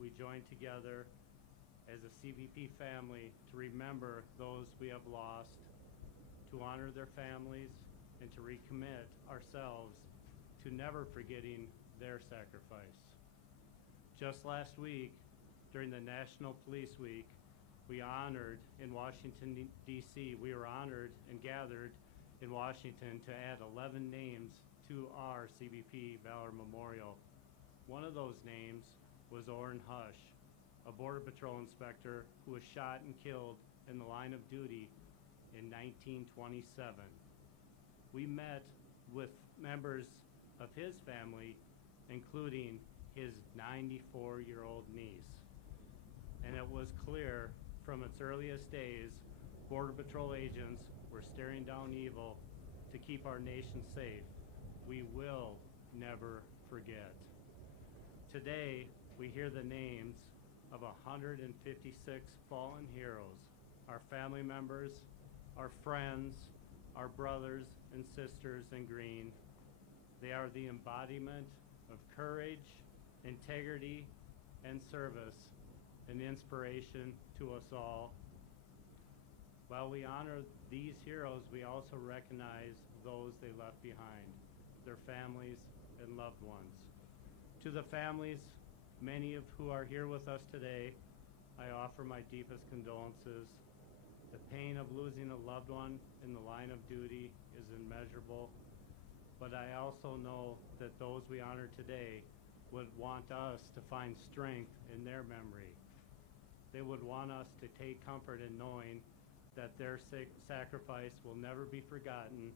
we join together as a CBP family to remember those we have lost, to honor their families, and to recommit ourselves to never forgetting their sacrifice. Just last week, during the National Police Week, we honored in Washington, D.C., we were honored and gathered in Washington to add 11 names to our CBP Valor Memorial. One of those names was Orrin Hush, a Border Patrol inspector who was shot and killed in the line of duty in 1927. We met with members of his family, including his 94-year-old niece. And it was clear from its earliest days, Border Patrol agents were staring down evil to keep our nation safe. We will never forget. Today, we hear the names of 156 fallen heroes, our family members, our friends, our brothers and sisters in green. They are the embodiment of courage, integrity, and service, an inspiration to us all. While we honor these heroes, we also recognize those they left behind, their families and loved ones. To the families, many of who are here with us today, I offer my deepest condolences. The pain of losing a loved one in the line of duty is immeasurable, but I also know that those we honor today would want us to find strength in their memory. They would want us to take comfort in knowing that their sacrifice will never be forgotten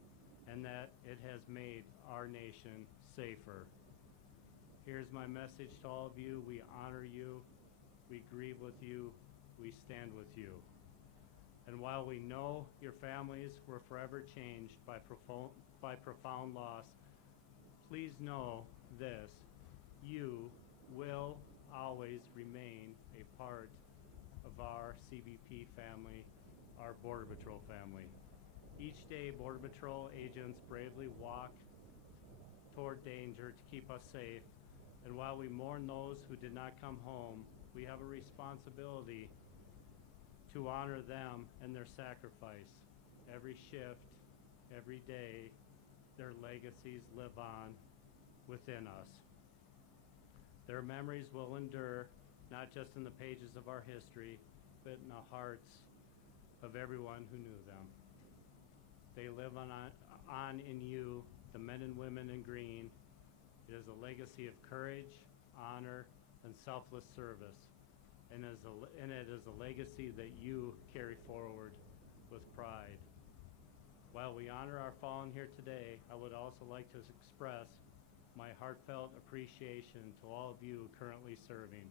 and that it has made our nation safer. Here's my message to all of you. We honor you, we grieve with you, we stand with you. And while we know your families were forever changed by profound loss, please know this: you will always remain a part of our CBP family, our Border Patrol family. Each day, Border Patrol agents bravely walk toward danger to keep us safe. And while we mourn those who did not come home, we have a responsibility to honor them and their sacrifice. Every shift, every day, their legacies live on within us. Their memories will endure, not just in the pages of our history, but in the hearts of everyone who knew them. They live on in you, the men and women in green. It is a legacy of courage, honor, and selfless service. And it is a legacy that you carry forward with pride. While we honor our fallen here today, I would also like to express my heartfelt appreciation to all of you currently serving.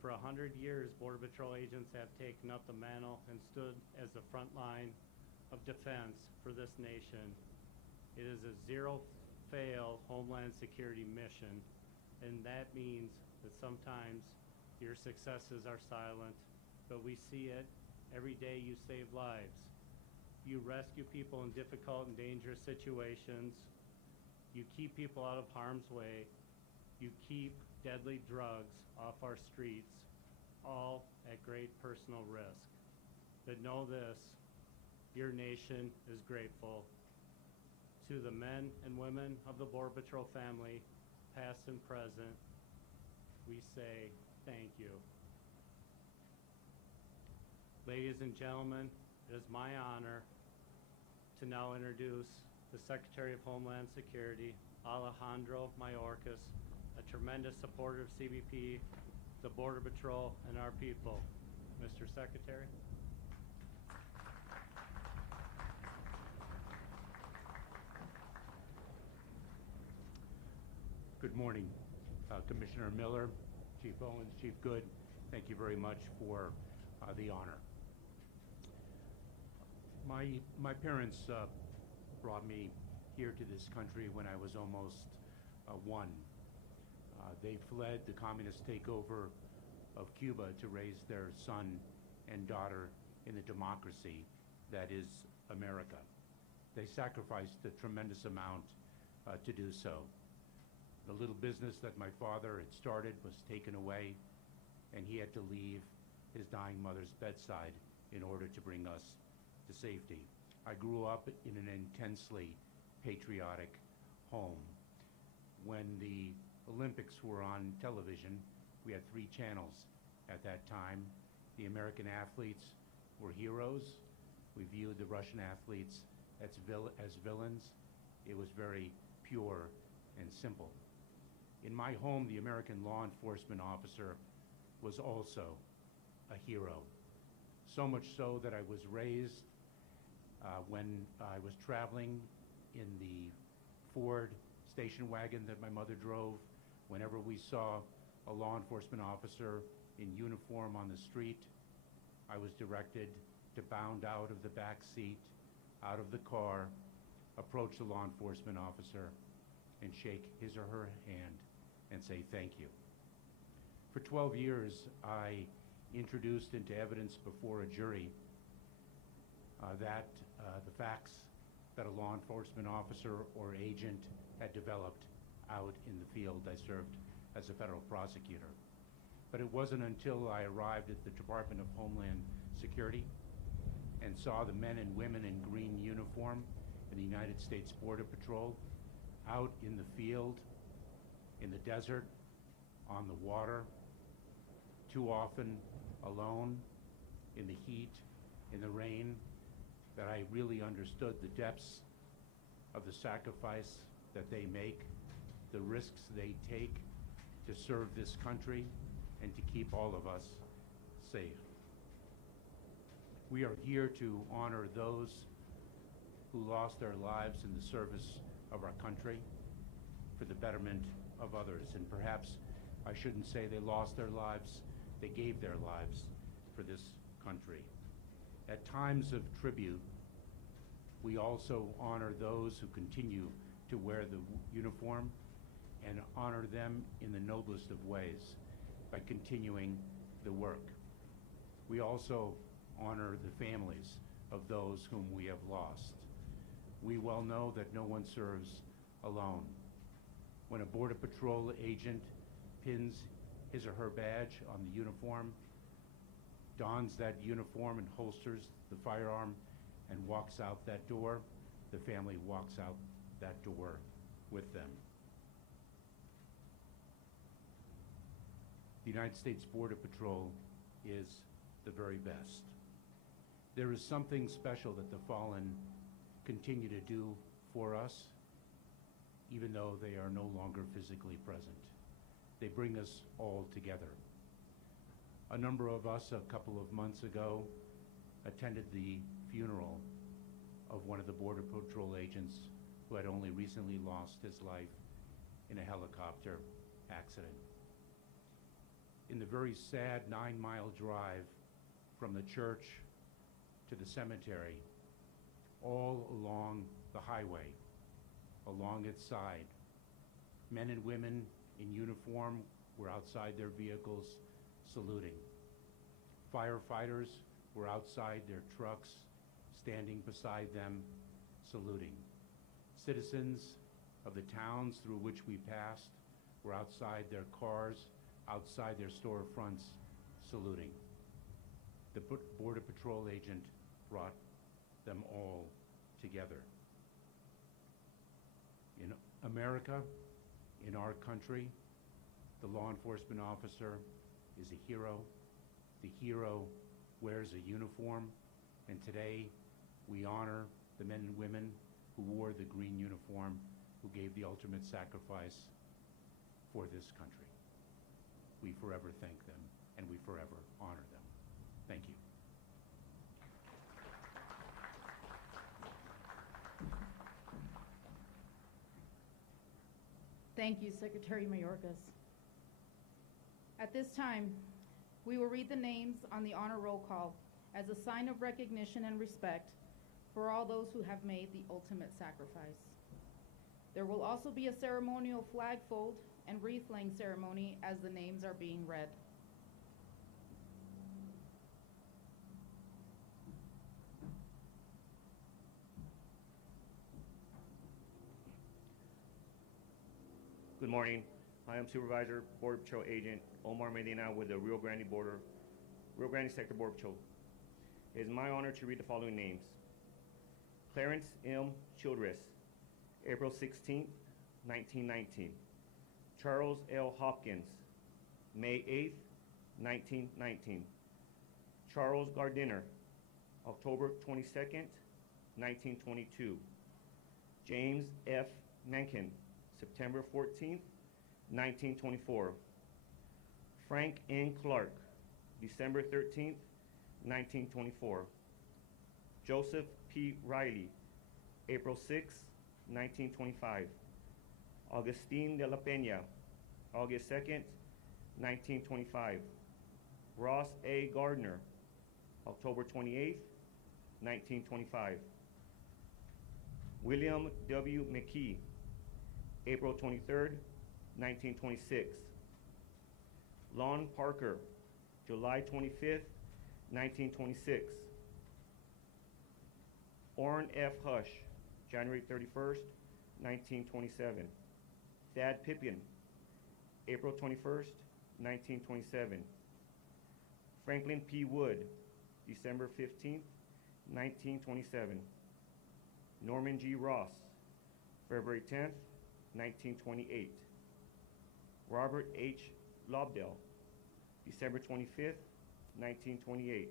For 100 years, Border Patrol agents have taken up the mantle and stood as the front line of defense for this nation. It is a zero-fail Homeland Security mission, and that means that sometimes your successes are silent, but we see it every day. You save lives. You rescue people in difficult and dangerous situations. You keep people out of harm's way. You keep deadly drugs off our streets, all at great personal risk. But know this, your nation is grateful. To the men and women of the Border Patrol family, past and present, we say thank you. Ladies and gentlemen, it is my honor to now introduce the Secretary of Homeland Security, Alejandro Mayorkas, a tremendous supporter of CBP, the Border Patrol, and our people. Mr. Secretary. Good morning, Commissioner Miller, Chief Owens, Chief Good. Thank you very much for the honor. My parents brought me here to this country when I was almost one. They fled the communist takeover of Cuba to raise their son and daughter in the democracy that is America. They sacrificed a tremendous amount to do so. The little business that my father had started was taken away, and he had to leave his dying mother's bedside in order to bring us to safety. I grew up in an intensely patriotic home. When the Olympics were on television, we had 3 channels at that time. The American athletes were heroes. We viewed the Russian athletes as villains. It was very pure and simple. In my home, the American law enforcement officer was also a hero. So much so that I was raised when I was traveling in the Ford station wagon that my mother drove. Whenever we saw a law enforcement officer in uniform on the street, I was directed to bound out of the back seat, out of the car, approach the law enforcement officer, and shake his or her hand and say thank you. For 12 years, I introduced into evidence before a jury that the facts that a law enforcement officer or agent had developed out in the field. I served as a federal prosecutor. But it wasn't until I arrived at the Department of Homeland Security and saw the men and women in green uniform in the United States Border Patrol out in the field, in the desert, on the water, too often alone, in the heat, in the rain, that I really understood the depths of the sacrifice that they make, the risks they take to serve this country and to keep all of us safe. We are here to honor those who lost their lives in the service of our country for the betterment of others. And perhaps I shouldn't say they lost their lives, they gave their lives for this country. At times of tribute, we also honor those who continue to wear the uniform and honor them in the noblest of ways by continuing the work. We also honor the families of those whom we have lost. We well know that no one serves alone. When a Border Patrol agent pins his or her badge on the uniform, dons that uniform and holsters the firearm and walks out that door, the family walks out that door with them. The United States Border Patrol is the very best. There is something special that the fallen continue to do for us, even though they are no longer physically present. They bring us all together. A number of us, a couple of months ago, attended the funeral of one of the Border Patrol agents who had only recently lost his life in a helicopter accident. In the very sad 9-mile drive from the church to the cemetery, all along the highway, along its side, men and women in uniform were outside their vehicles saluting. Firefighters were outside their trucks, standing beside them, saluting. Citizens of the towns through which we passed were outside their cars, outside their storefronts, saluting. The Border Patrol agent brought them all together. In America, in our country, the law enforcement officer is a hero. The hero wears a uniform, and today we honor the men and women who wore the green uniform, who gave the ultimate sacrifice for this country. We forever thank them, and we forever honor them. Thank you. Thank you, Secretary Mayorkas. At this time, we will read the names on the honor roll call as a sign of recognition and respect for all those who have made the ultimate sacrifice. There will also be a ceremonial flag fold and wreath-laying ceremony as the names are being read. Good morning. I am Supervisor Border Patrol Agent Omar Medina with the Rio Grande Sector Border Patrol. It is my honor to read the following names. Clarence M. Childress, April 16, 1919. Charles L. Hopkins, May 8, 1919. Charles Gardiner, October 22nd, 1922. James F. Mencken, September 14th, 1924. Frank N. Clark, December 13th, 1924. Joseph P. Riley, April 6, 1925. Augustine de la Peña, August 2nd, 1925. Ross A. Gardner, October 28th, 1925. William W. McKee, April 23rd, 1926. Lon Parker, July 25th, 1926. Orrin F. Hush, January 31st, 1927. Thad Pippin, April 21st, 1927. Franklin P. Wood, December 15th, 1927. Norman G. Ross, February 10th, 1928. Robert H. Lobdell, December 25th, 1928.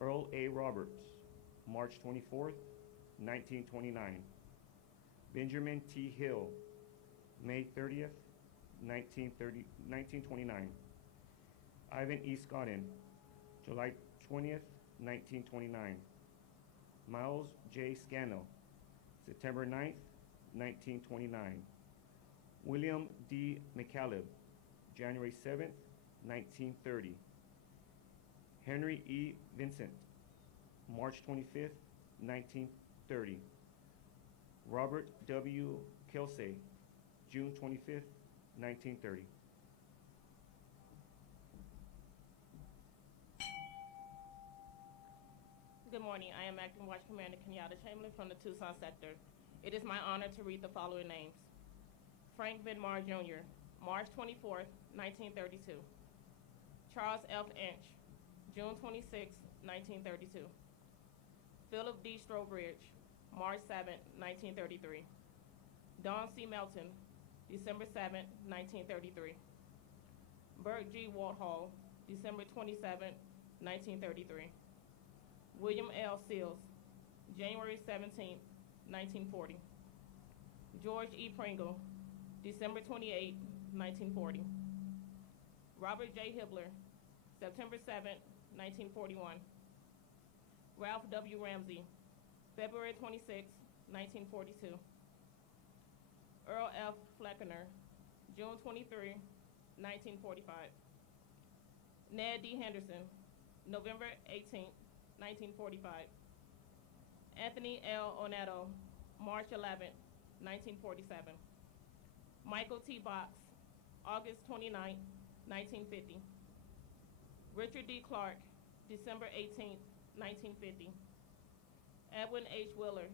Earl A. Roberts, March 24th, 1929. Benjamin T. Hill, May 30th, 1929. Ivan E. Scotton, July 20th, 1929. Miles J. Scannell, September 9th, 1929. William D. McCaleb, January 7th, 1930. Henry E. Vincent, March 25th, 1930. Robert W. Kelsey, June 25th, 1930. Good morning. I am Acting Watch Commander Kenyatta Chamberlain from the Tucson sector. It is my honor to read the following names. Frank Vidmar Jr., March 24th, 1932. Charles F. Inch, June 26, 1932. Philip D. Strobridge, March 7, 1933. Don C. Melton, December 7, 1933. Bert G. Walthall, December 27, 1933. William L. Seals, January 17, 1940. George E. Pringle, December 28, 1940. Robert J. Hibbler, September 7, 1941. Ralph W. Ramsey, February 26, 1942. Earl F. Fleckener, June 23, 1945. Ned D. Henderson, November 18, 1945. Anthony L. Oneto, March 11, 1947. Michael T. Box, August 29, 1950. Richard D. Clark, December 18, 1950. Edwin H. Willer,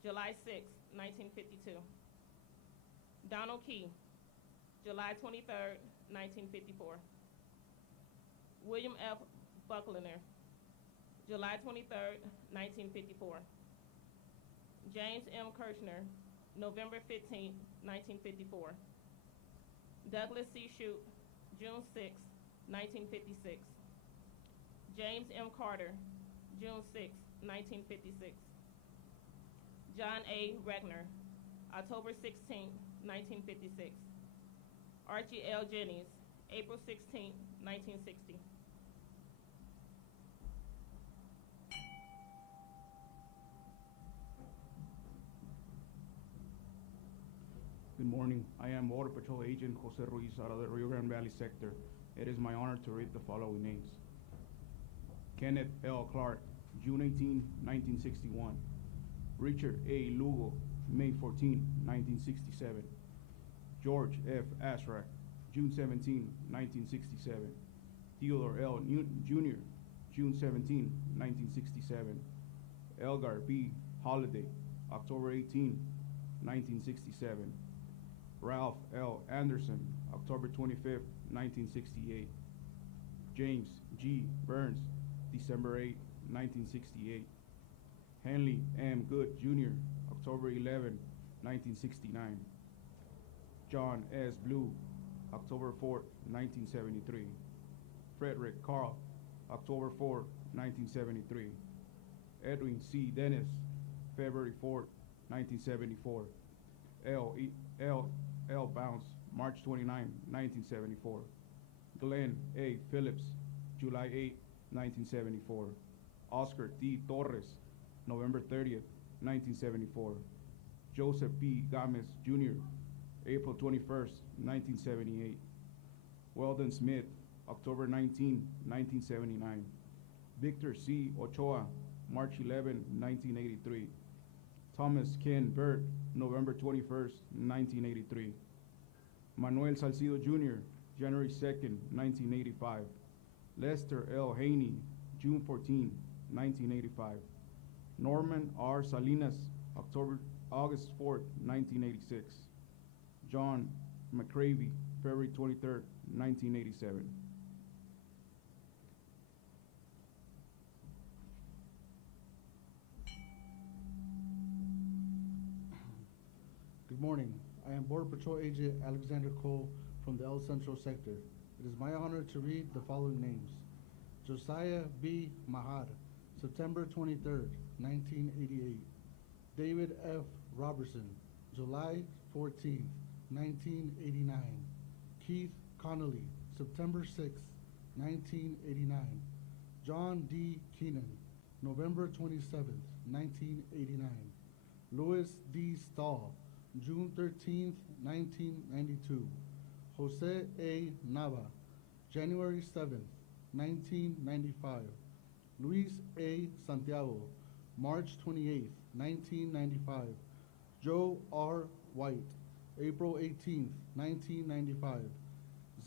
July 6, 1952. Donald Key, July 23, 1954. William F. Bucklener, July 23, 1954. James M. Kirchner, November 15, 1954. Douglas C. Shoup, June 6, 1956. James M. Carter, June 6, 1956. John A. Regner, October 16, 1956. Archie L. Jennings, April 16, 1960. Good morning. I am Border Patrol Agent Jose Ruiz out of the Rio Grande Valley sector. It is my honor to read the following names. Kenneth L. Clark, June 18, 1961. Richard A. Lugo, May 14, 1967. George F. Asrak, June 17, 1967. Theodore L. Newton Jr., June 17, 1967. Elgar B. Holiday, October 18, 1967. Ralph L. Anderson, October 25, 1968. James G. Burns, December 8, 1968. Henley M. Good, Jr., October 11, 1969. John S. Blue, October 4, 1973. Frederick Carl, October 4, 1973. Edwin C. Dennis, February 4, 1974. L. Bounce, March 29, 1974. Glenn A. Phillips, July 8, 1974. Oscar D. Torres, November 30th, 1974. Joseph P. Gomez, Jr., April 21st, 1978. Weldon Smith, October 19, 1979. Victor C. Ochoa, March 11, 1983. Thomas Ken Burt, November 21st, 1983. Manuel Salcido Jr., January 2nd, 1985. Lester L. Haney, June 14, 1985. Norman R. Salinas, August 4th, 1986. John McCravey, February 23rd, 1987. Good morning. I am Border Patrol Agent Alexander Cole from the El Centro Sector. It is my honor to read the following names. Josiah B. Mahad, September 23rd, 1988. David F. Robertson, July 14th, 1989. Keith Connolly, September 6th, 1989. John D. Keenan, November 27th, 1989. Louis D. Stahl, June 13th, 1992. Jose A. Nava, January 7th, 1995. Luis A. Santiago, March 28th, 1995. Joe R. White, April 18th, 1995.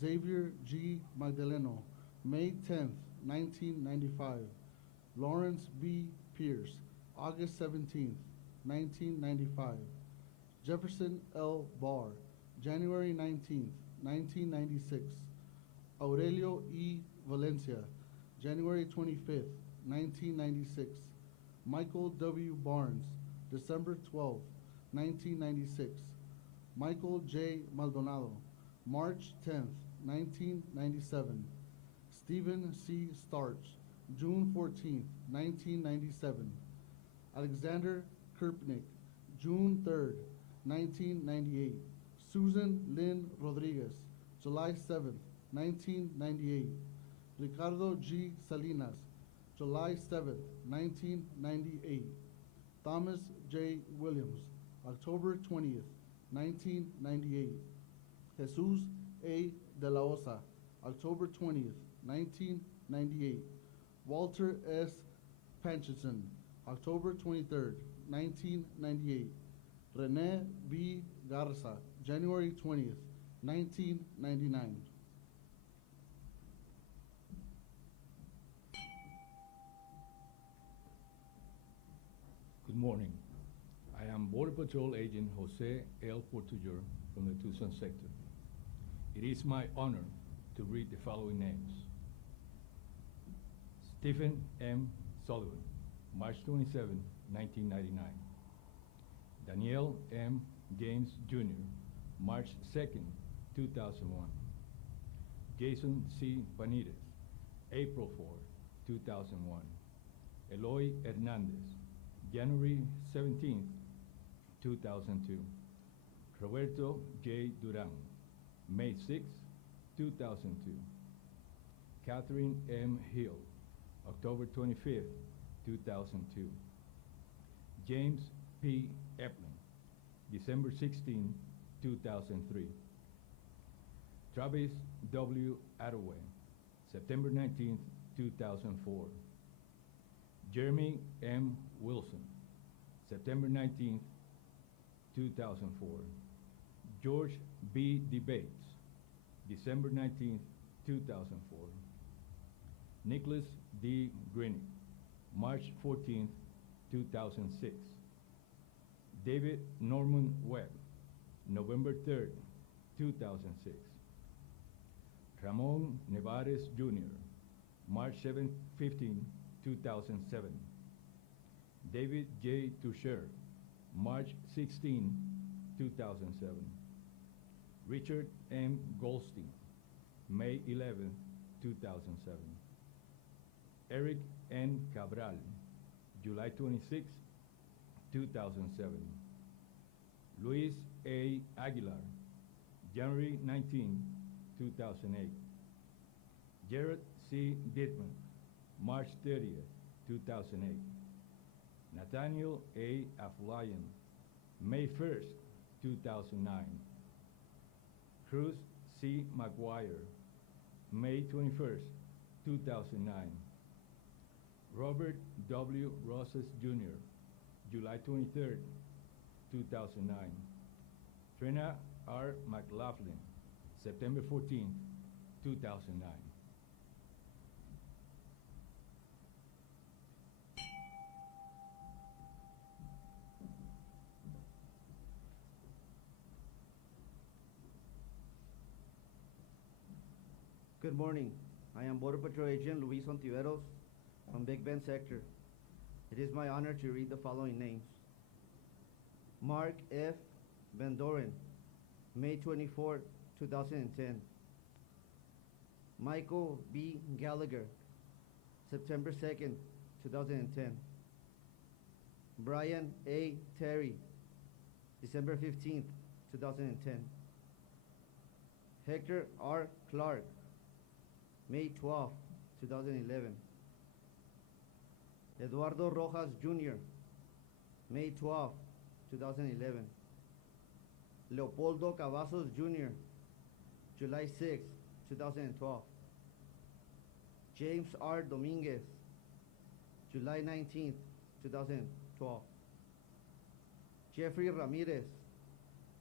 Xavier G. Magdaleno, May 10th, 1995. Lawrence B. Pierce, August 17th, 1995. Jefferson L. Barr, January 19th, 1996. Aurelio E. Valencia, January 25th, 1996. Michael W. Barnes, December 12th, 1996. Michael J. Maldonado, March 10th, 1997. Stephen C. Starch, June 14th, 1997. Alexander Kirpnick, June 3rd, 1998. Susan Lynn Rodriguez, July 7th, 1998. Ricardo G. Salinas, July 7th, 1998. Thomas J. Williams, October 20th, 1998. Jesus A. De La Osa, October 20th, 1998. Walter S. Panchison, October 23rd, 1998. Rene B. Garza, January 20th, 1999. Good morning. I am Border Patrol Agent Jose L. Portuger from the Tucson sector. It is my honor to read the following names. Stephen M. Sullivan, March 27, 1999. Daniel M. James Jr., March 2nd, 2001. Jason C. Benitez, April 4, 2001. Eloy Hernandez, January 17, 2002. Roberto J. Duran, May 6, 2002. Catherine M. Hill, October 25, 2002. James P. Epling, December 16, 2003. Travis W. Attaway, September 19, 2004. Jeremy M. Wilson, September 19, 2004. George B. Debates, December 19, 2004. Nicholas D. Grenick, March 14, 2006. David Norman Webb, November 3rd, 2006. Ramon Nevares Jr., March 15, 2007. David J. Toucher, March 16, 2007. Richard M. Goldstein, May 11, 2007. Eric N. Cabral, July 26, 2007. Luis A. Aguilar, January 19, 2008. Jared C. Dittman, March 30, 2008. Nathaniel A. Aflayan, May 1st, 2009. Cruz C. McGuire, May 21st, 2009. Robert W. Rosas Jr., July 23rd, 2009. Trina R. McLaughlin, September 14th, 2009. Good morning. I am Border Patrol Agent Luis Ontiveros from Big Bend Sector. It is my honor to read the following names. Mark F. Van Doren, May 24, 2010. Michael B. Gallagher, September 2nd, 2010. Brian A. Terry, December 15th, 2010. Hector R. Clark, May 12, 2011. Eduardo Rojas Jr., May 12, 2011. Leopoldo Cavazos Jr., July 6, 2012. James R. Dominguez, July 19, 2012. Jeffrey Ramirez,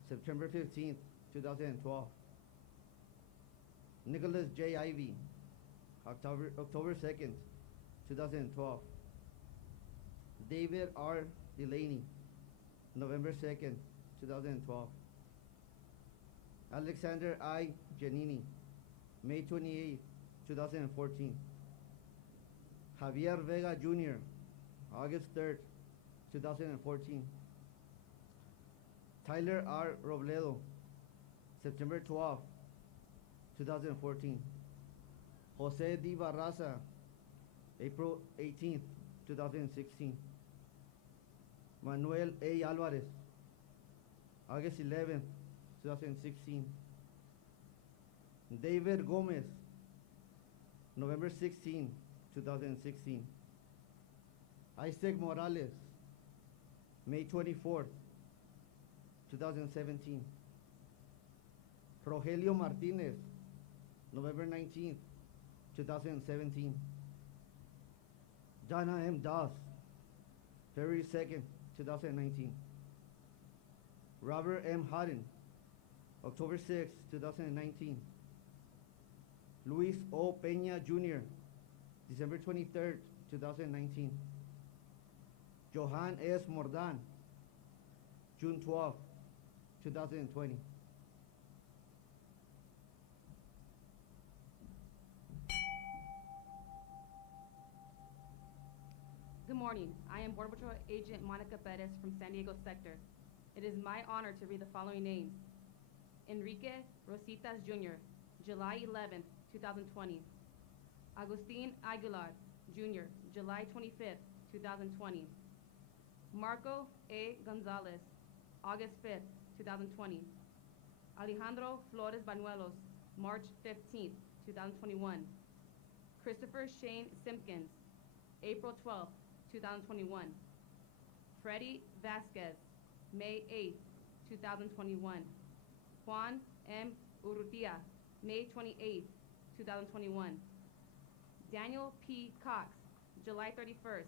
September 15, 2012. Nicholas J. Ivy, October 2nd, 2012. David R. Delaney, November 2nd, 2012. Alexander I. Giannini, May 28, 2014. Javier Vega Jr., August 3rd, 2014. Tyler R. Robledo, September 12, 2014. Jose D. Barraza, April 18th, 2016. Manuel A. Alvarez, August 11th, 2016. David Gomez, November 16, 2016. Isaac Morales, May 24th, 2017. Rogelio Martinez, November 19th, 2017. Donna M. Doss, February 2nd, 2019. Robert M. Hodden, October 6, 2019. Luis O. Peña Jr., December 23rd, 2019. Johan S. Mordan, June 12, 2020. Good morning. I am Border Patrol Agent Monica Perez from San Diego Sector. It is my honor to read the following names. Enrique Rositas Jr., July 11th, 2020. Agustin Aguilar Jr., July 25th, 2020. Marco A. Gonzalez, August 5th, 2020. Alejandro Flores Banuelos, March 15th, 2021. Christopher Shane Simpkins, April 12th, 2021. Freddie Vasquez, May 8th, 2021. Juan M. Urrutia, May 28th, 2021. Daniel P. Cox, July 31st,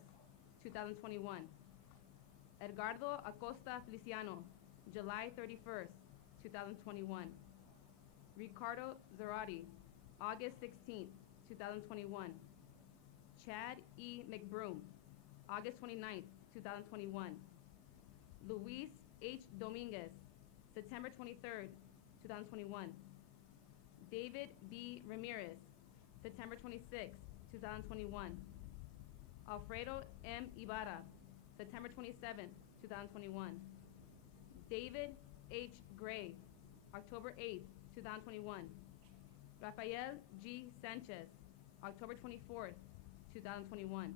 2021. Edgardo Acosta Feliciano, July 31st, 2021. Ricardo Zarate, August 16th, 2021. Chad E. McBroom, August 29th, 2021. Luis H. Dominguez, September 23rd, 2021. David B. Ramirez, September 26, 2021. Alfredo M. Ibarra, September 27, 2021. David H. Gray, October 8, 2021. Rafael G. Sanchez, October 24, 2021.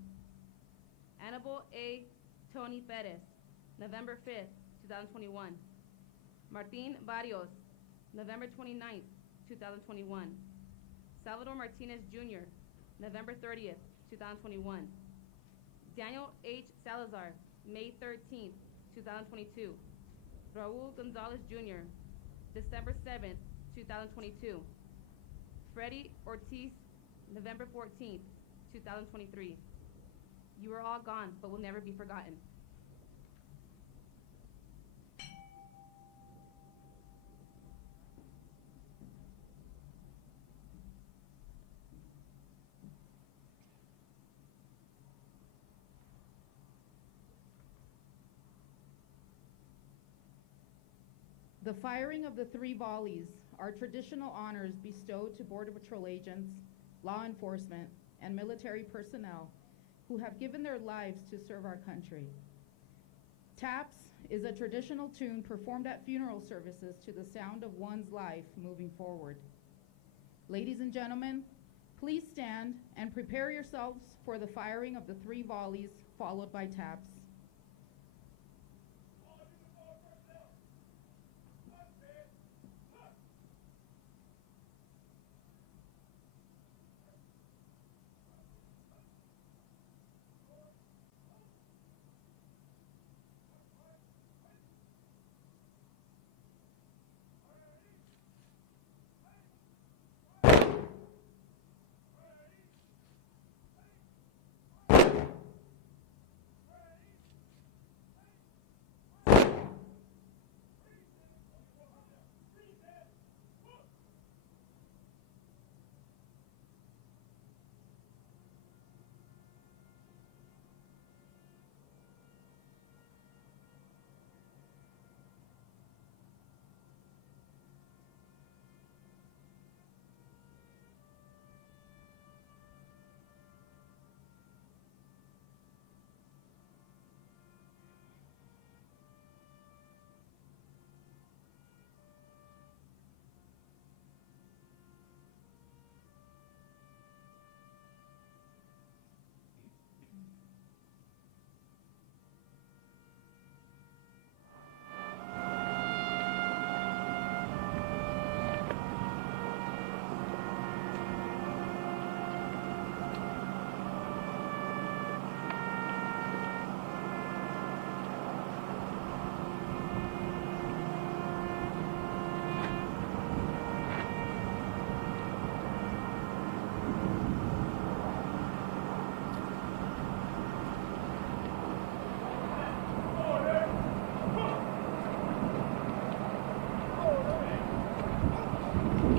Annabelle A. Tony Perez, November 5, 2021. Martin Barrios, November 29, 2021. Salvador Martinez Jr., November 30th, 2021. Daniel H. Salazar, May 13th, 2022. Raul Gonzalez Jr., December 7th, 2022. Freddie Ortiz, November 14th, 2023. You are all gone, but will never be forgotten. The firing of the 3 volleys are traditional honors bestowed to Border Patrol agents, law enforcement, and military personnel who have given their lives to serve our country. Taps is a traditional tune performed at funeral services to the sound of one's life moving forward. Ladies and gentlemen, please stand and prepare yourselves for the firing of the 3 volleys followed by taps.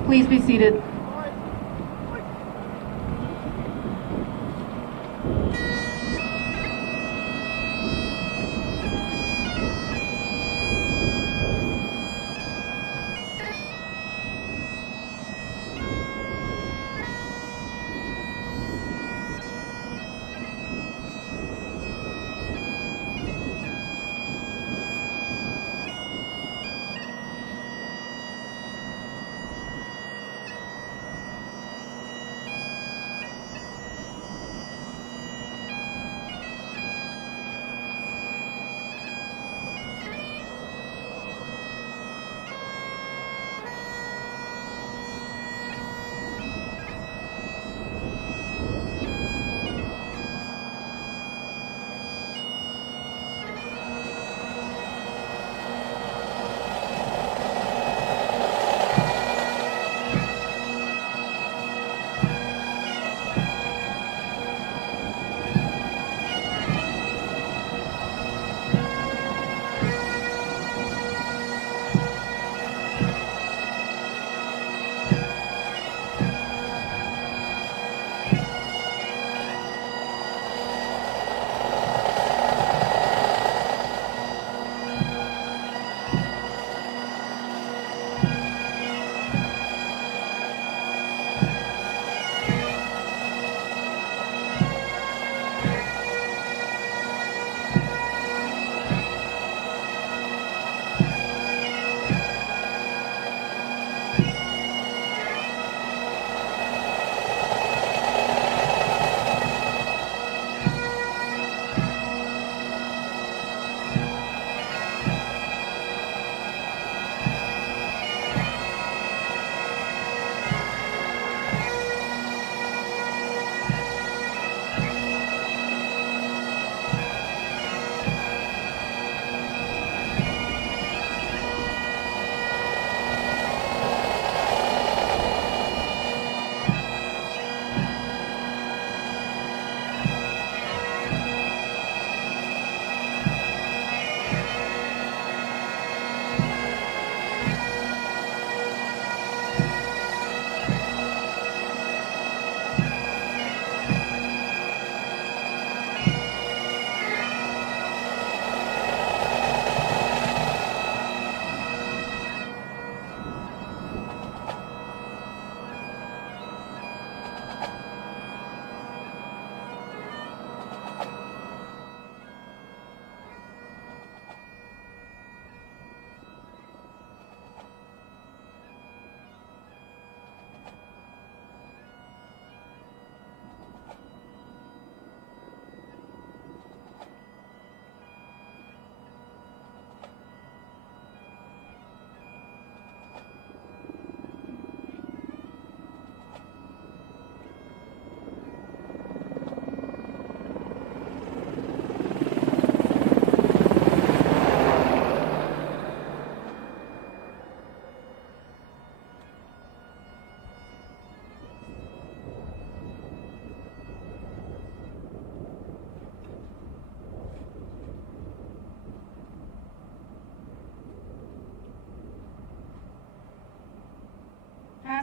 Please be seated.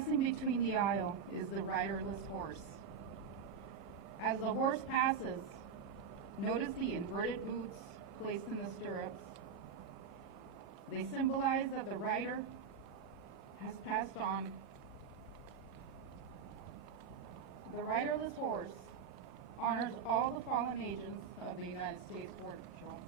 passing between the aisle is the riderless horse. As the horse passes, notice the inverted boots placed in the stirrups. They symbolize that the rider has passed on. The riderless horse honors all the fallen agents of the United States Border Patrol.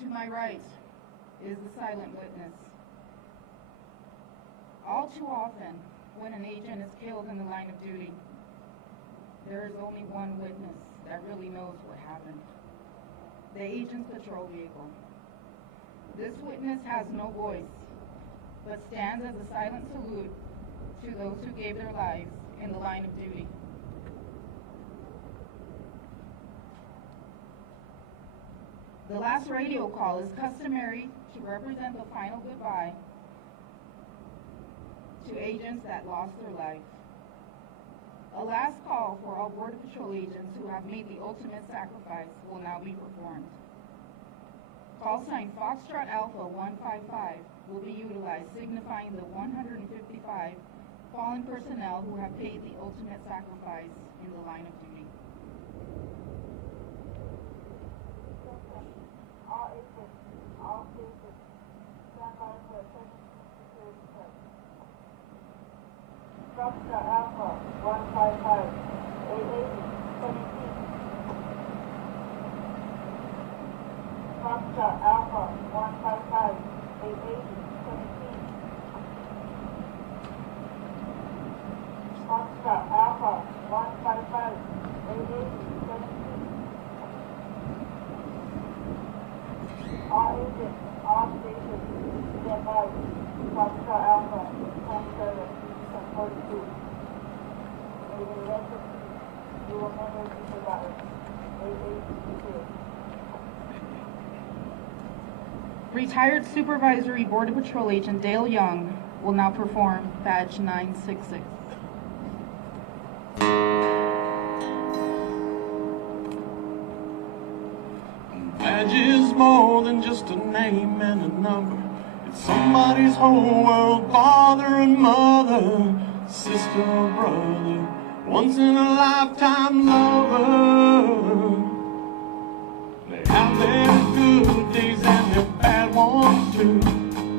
To my right is the silent witness. All too often, when an agent is killed in the line of duty, there is only one witness that really knows what happened: the agent's patrol vehicle. This witness has no voice, but stands as a silent salute to those who gave their lives in the line of duty. The last radio call is customary to represent the final goodbye to agents that lost their life. A last call for all Border Patrol agents who have made the ultimate sacrifice will now be performed. Call sign Foxtrot Alpha 155 will be utilized, signifying the 155 fallen personnel who have paid the ultimate sacrifice in the line of duty. All agents, all stations, stand by for attention security check. Foxtrot Alpha 155, 880, 17. Foxtrot Alpha 155, 880, 17. Foxtrot Alpha 155, 880, 17. All agents, all stations, stand by. Foxtrot Alpha, 27, 42. May the rest of you will never be forgotten. 882. Retired Supervisory Border Patrol Agent Dale Young will now perform Badge 966. Badge is more than just a name and a number. It's somebody's whole world, father and mother, sister or brother, once in a lifetime lover. They have their good days and their bad ones too.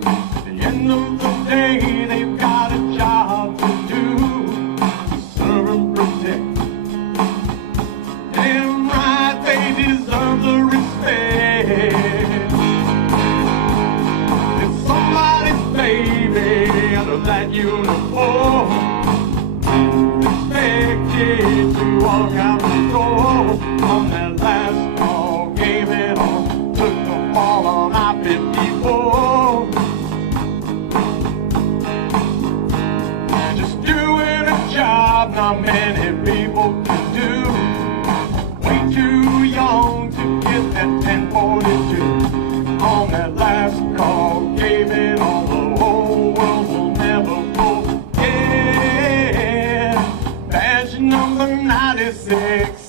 At the end of the day, they've got a job to do, to serve and protect. Damn right, they deserve the respect. It's somebody's baby under that uniform, expected to walk out the door on that last call, gave it all, took the fall on I-54. Just doing a job not many people can do. Way too young to get that 1042. On that last call, gave it all, the whole world will never forget. Badge number 96.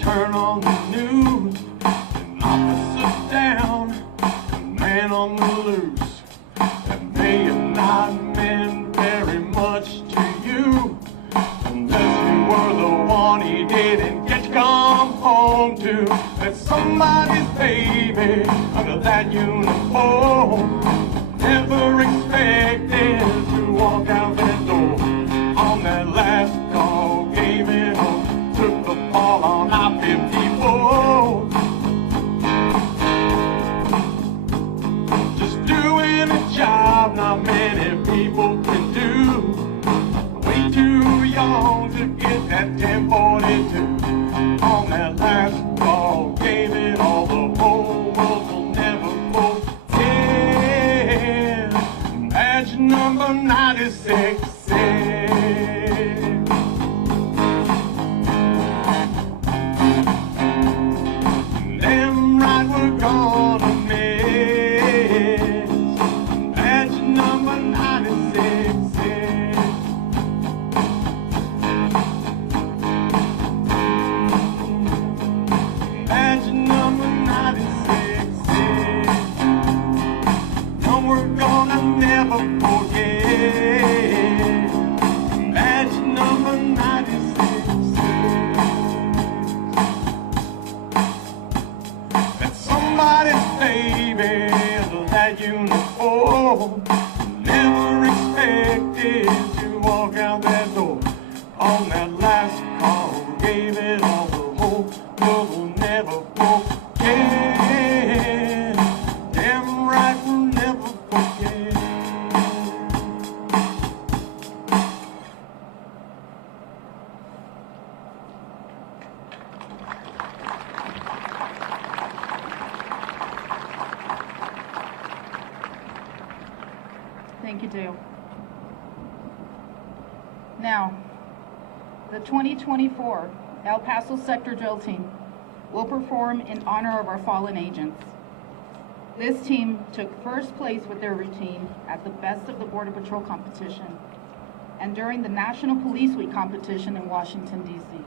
Turn on the news, an officer down, a man on the loose. That may have not meant very much to you, unless you were the one he didn't get to come home to. That's somebody's baby under that uniform, never expected to walk out that door. number 96. Damn right we're gonna miss badge number 96. Badge number 96. No, we're gonna never forget badge number 96. That's somebody's baby, that uniform. Never expected to walk out that door on that last call. Gave it all the hope, but we'll never forget. Damn right we'll never forget. Thank you, Dale. Now, the 2024 El Paso Sector Drill Team will perform in honor of our fallen agents. This team took first place with their routine at the Best of the Border Patrol competition and during the National Police Week competition in Washington, D.C.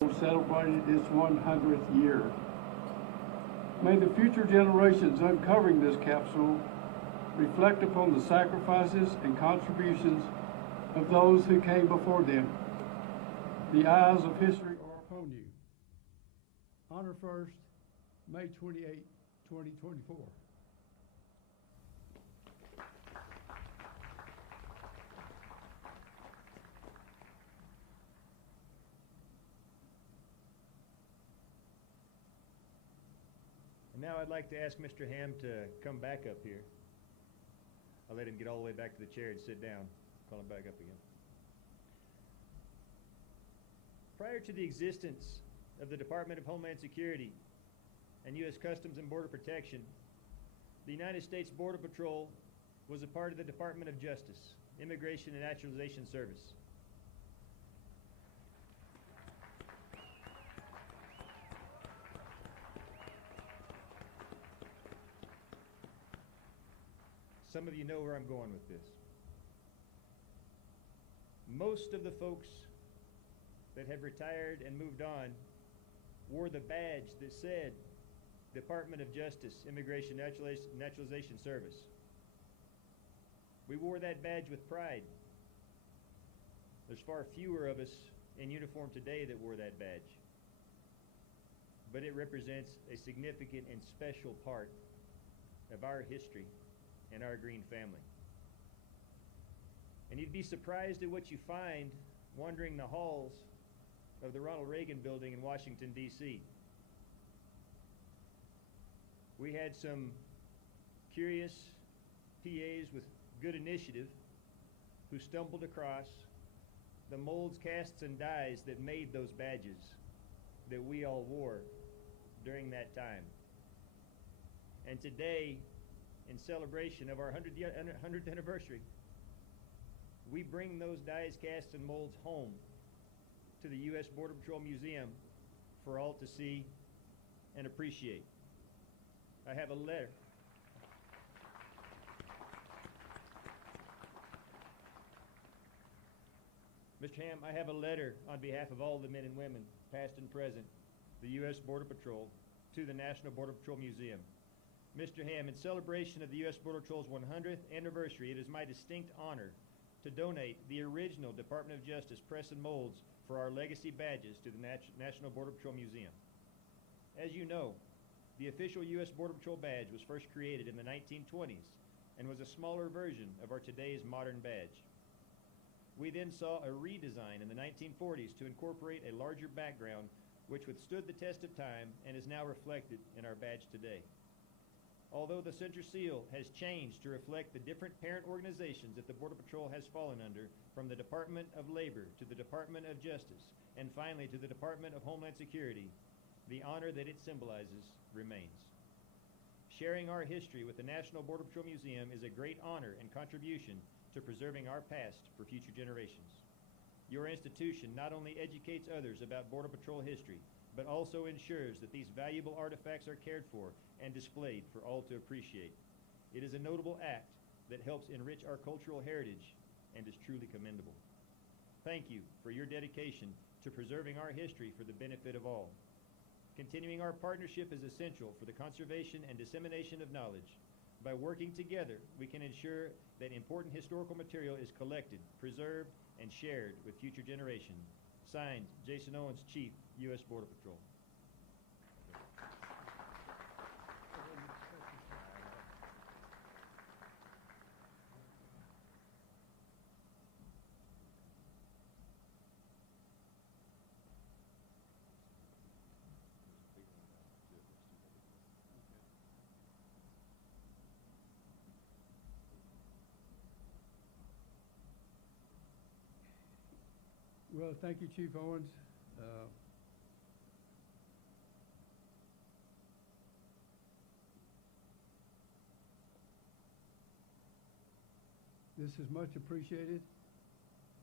celebrated its 100th year. May the future generations uncovering this capsule reflect upon the sacrifices and contributions of those who came before them. The eyes of history are upon you. Honor first, May 28, 2024. And now I'd like to ask Mr. Ham to come back up here. I'll let him get all the way back to the chair and sit down. Call him back up again. Prior to the existence of the Department of Homeland Security and U.S. Customs and Border Protection, the United States Border Patrol was a part of the Department of Justice, Immigration and Naturalization Service. Some of you know where I'm going with this. Most of the folks that have retired and moved on wore the badge that said Department of Justice, Immigration Naturalization Service. We wore that badge with pride. There's far fewer of us in uniform today that wore that badge. But it represents a significant and special part of our history and our green family. And you'd be surprised at what you find wandering the halls of the Ronald Reagan building in Washington, D.C. We had some curious PAs with good initiative who stumbled across the molds, casts, and dies that made those badges that we all wore during that time. And today, in celebration of our 100th anniversary, we bring those dies, casts, and molds home to the U.S. Border Patrol Museum for all to see and appreciate. I have a letter. Mr. Ham, I have a letter on behalf of all the men and women, past and present, the U.S. Border Patrol, to the National Border Patrol Museum. Mr. Ham, in celebration of the U.S. Border Patrol's 100th anniversary, it is my distinct honor to donate the original Department of Justice press and molds for our legacy badges to the National Border Patrol Museum. As you know, the official U.S. Border Patrol badge was first created in the 1920s and was a smaller version of our today's modern badge. We then saw a redesign in the 1940s to incorporate a larger background which withstood the test of time and is now reflected in our badge today. Although the center seal has changed to reflect the different parent organizations that the Border Patrol has fallen under, from the Department of Labor to the Department of Justice, and finally to the Department of Homeland Security, the honor that it symbolizes remains. Sharing our history with the National Border Patrol Museum is a great honor and contribution to preserving our past for future generations. Your institution not only educates others about Border Patrol history, but also ensures that these valuable artifacts are cared for and displayed for all to appreciate. It is a notable act that helps enrich our cultural heritage and is truly commendable. Thank you for your dedication to preserving our history for the benefit of all. Continuing our partnership is essential for the conservation and dissemination of knowledge. By working together, we can ensure that important historical material is collected, preserved, and shared with future generations. Signed, Jason Owens, Chief, U.S. Border Patrol. Well, thank you, Chief Owens. This is much appreciated,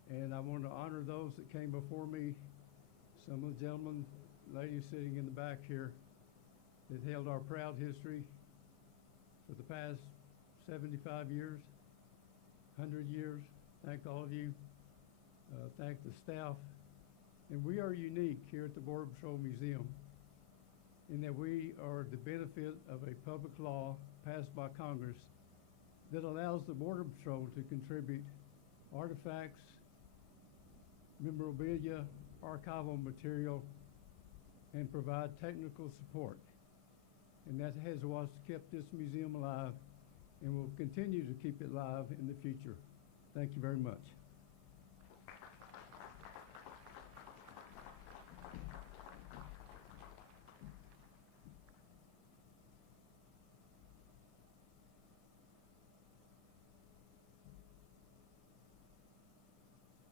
and I want to honor those that came before me, some of the gentlemen, ladies sitting in the back here that held our proud history for the past 75 years, 100 years. Thank all of you. Thank the staff And we are unique here at the Border Patrol Museum in that we are the benefit of a public law passed by Congress that allows the Border Patrol to contribute artifacts, memorabilia, archival material, and provide technical support. And that has what's kept this museum alive and will continue to keep it alive in the future. Thank you very much.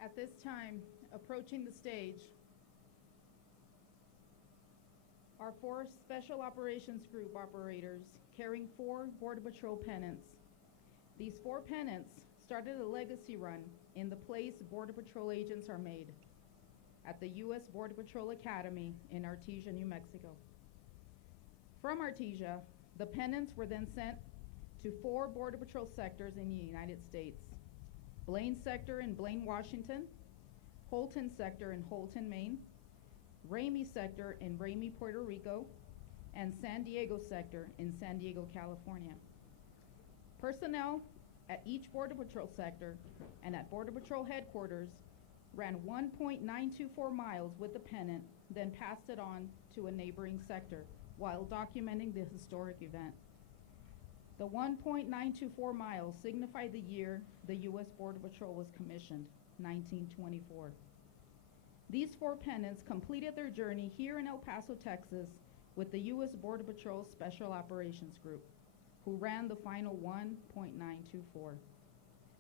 At this time, approaching the stage, are 4 Special Operations Group operators carrying 4 Border Patrol pennants. These 4 pennants started a legacy run in the place Border Patrol agents are made at the U.S. Border Patrol Academy in Artesia, New Mexico. From Artesia, the pennants were then sent to 4 Border Patrol sectors in the United States: Blaine Sector in Blaine, Washington; Holton Sector in Holton, Maine; Ramey Sector in Ramey, Puerto Rico; and San Diego Sector in San Diego, California. Personnel at each Border Patrol sector and at Border Patrol headquarters ran 1.924 miles with the pennant, then passed it on to a neighboring sector while documenting the historic event. The 1.924 miles signify the year the U.S. Border Patrol was commissioned, 1924. These 4 pennants completed their journey here in El Paso, Texas, with the U.S. Border Patrol Special Operations Group, who ran the final 1.924.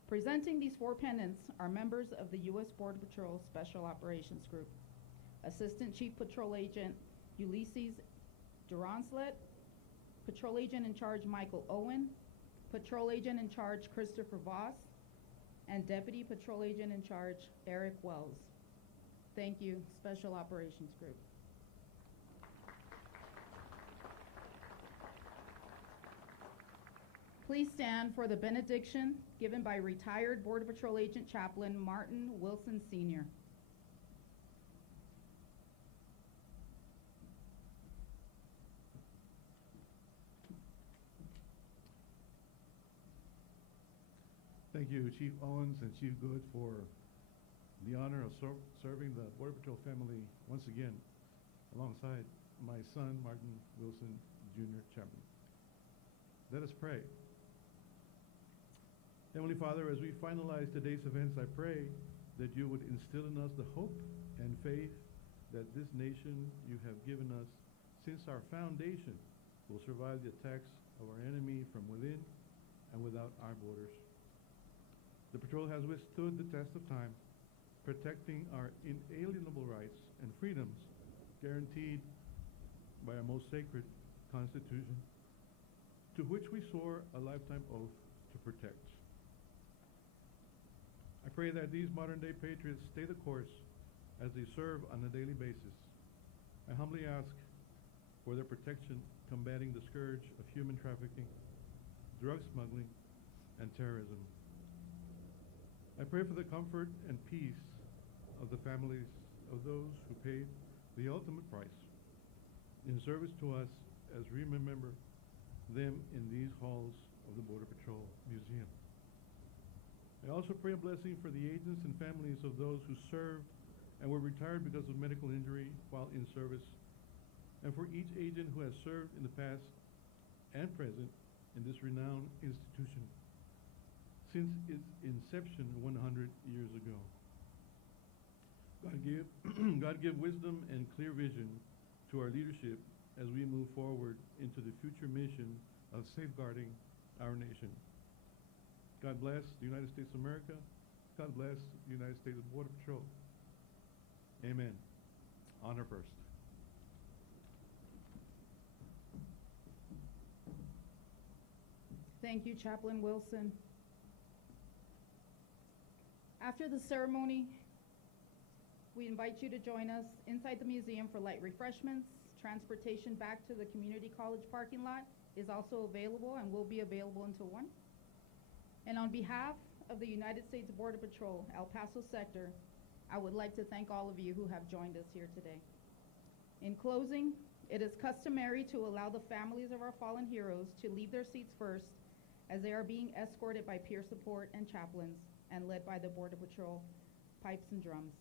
Presenting these 4 pennants are members of the U.S. Border Patrol Special Operations Group: Assistant Chief Patrol Agent Ulysses Duronslet, Patrol Agent in Charge Michael Owen, Patrol Agent in Charge Christopher Voss, and Deputy Patrol Agent in Charge Eric Wells. Thank you, Special Operations Group. Please stand for the benediction given by retired Border Patrol Agent Chaplain Martin Wilson Sr. Thank you, Chief Owens and Chief Good, for the honor of serving the Border Patrol family once again alongside my son, Martin Wilson Jr. Chaplain. Let us pray. Heavenly Father, as we finalize today's events, I pray that you would instill in us the hope and faith that this nation you have given us since our foundation will survive the attacks of our enemy from within and without our borders. The patrol has withstood the test of time, protecting our inalienable rights and freedoms guaranteed by our most sacred Constitution, to which we swore a lifetime oath to protect. I pray that these modern-day patriots stay the course as they serve on a daily basis. I humbly ask for their protection, combating the scourge of human trafficking, drug smuggling, and terrorism. I pray for the comfort and peace of the families of those who paid the ultimate price in service to us as we remember them in these halls of the Border Patrol Museum. I also pray a blessing for the agents and families of those who served and were retired because of medical injury while in service, and for each agent who has served in the past and present in this renowned institution since its inception 100 years ago. God give wisdom and clear vision to our leadership as we move forward into the future mission of safeguarding our nation. God bless the United States of America. God bless the United States Border Patrol. Amen. Honor first. Thank you, Chaplain Wilson. After the ceremony, we invite you to join us inside the museum for light refreshments. Transportation back to the community college parking lot is also available and will be available until 1. And on behalf of the United States Border Patrol, El Paso Sector, I would like to thank all of you who have joined us here today. In closing, it is customary to allow the families of our fallen heroes to leave their seats first as they are being escorted by peer support and chaplains and led by the Border Patrol pipes and drums.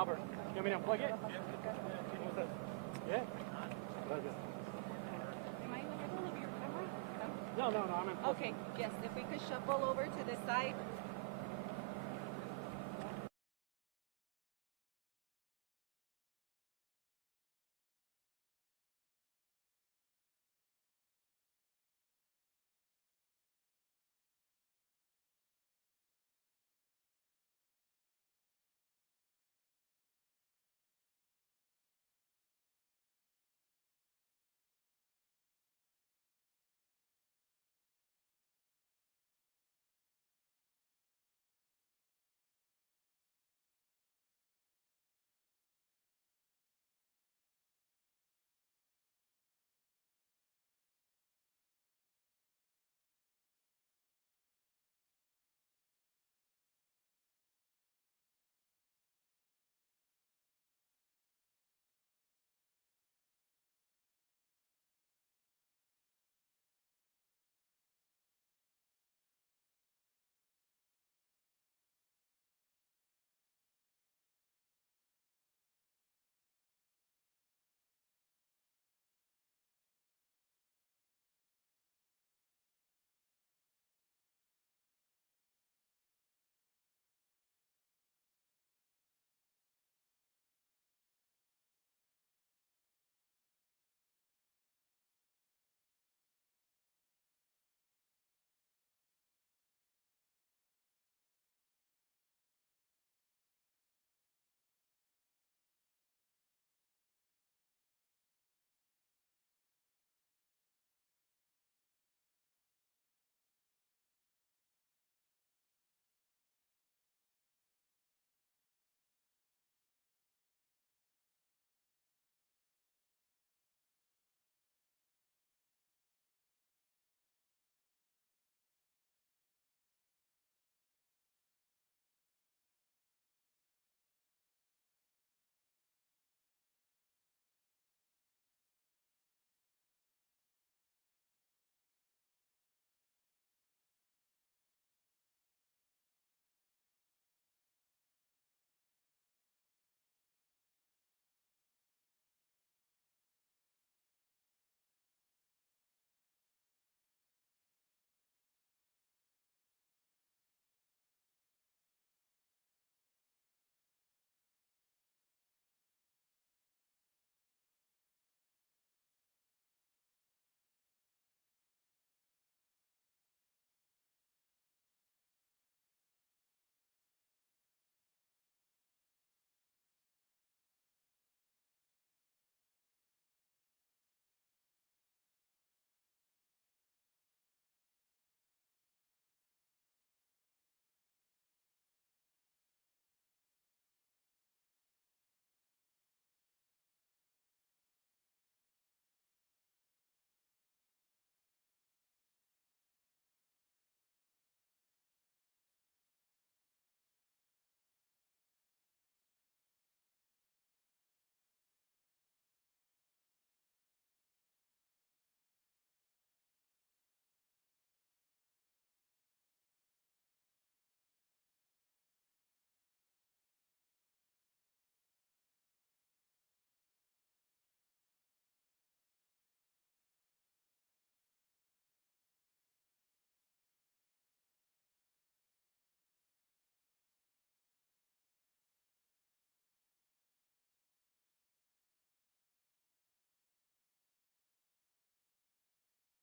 Albert, you want me to unplug it? Yeah. Am I in the middle of your camera? No, I'm in. Okay, yes, if we could shuffle over to the side.